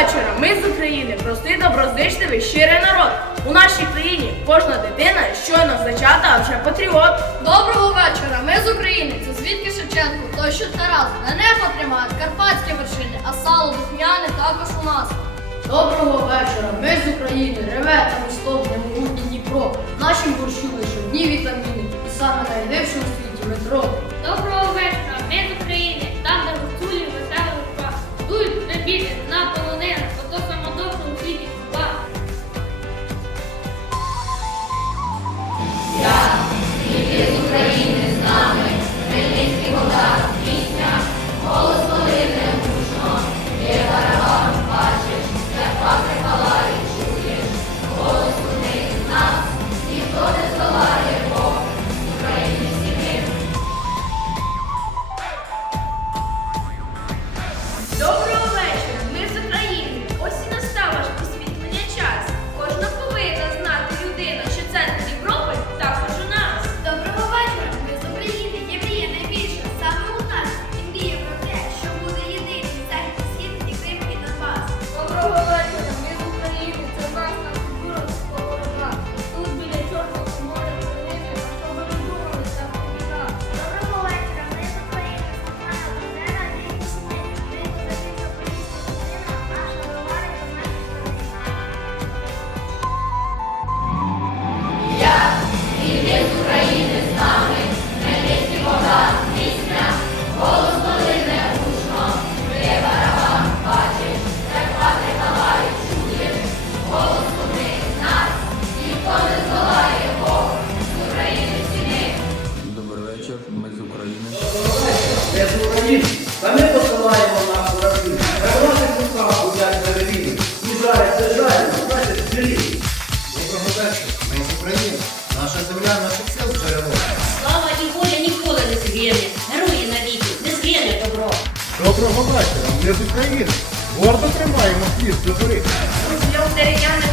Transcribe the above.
вечора. Ми з України, простий, доброзичливий, щирий народ. У нашій країні кожна дитина щойно зачата, а вже патріот. Доброго вечора, ми з України. Це звідки Шевченко, той що Тарас. На небо тримають карпатські вершини, а сало духмяне також у нас. Доброго вечора, ми з України, реве та містовне Де? Та ми посилаємо нашу родину. На ваших руках гулять перевіри. І жаль, це жаль, знаєте, жилі. Доброго вечора. Ми з України. Наша земля, наших сил джерело. Слава і воля ніколи не згине. Герої навіки, не згине добро. Доброго вечора. Ми з України. Гордо тримаємо хвіст до гори. Друзям дерев'яни